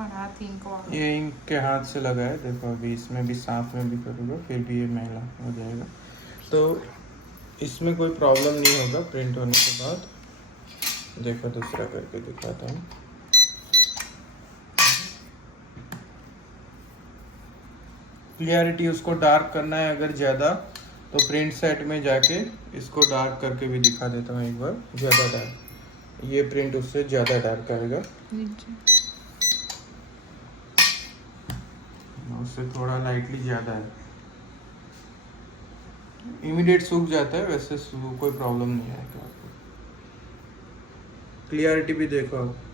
हमारा हाथ इनको ये इनके हाथ से लगा है, देखो अभी इसमें भी साथ में भी करूँगा फिर भी ये मैला हो जाएगा, तो इसमें कोई प्रॉब्लम नहीं होगा प्रिंट होने के बाद। देखो दूसरा करके दिखाता हूँ। क्लियरिटी उसको डार्क करना है अगर ज़्यादा, तो प्रिंट सेट में जाके इसको डार्क करके भी दिखा देता हूँ एक बार। ज़्यादा डार्क, ये प्रिंट उससे ज़्यादा डार्क आएगा, उससे थोड़ा लाइटली ज़्यादा है। इमीडिएट सूख जाता है, वैसे कोई प्रॉब्लम नहीं आएगा आपको। क्लियरिटी भी देखो आप।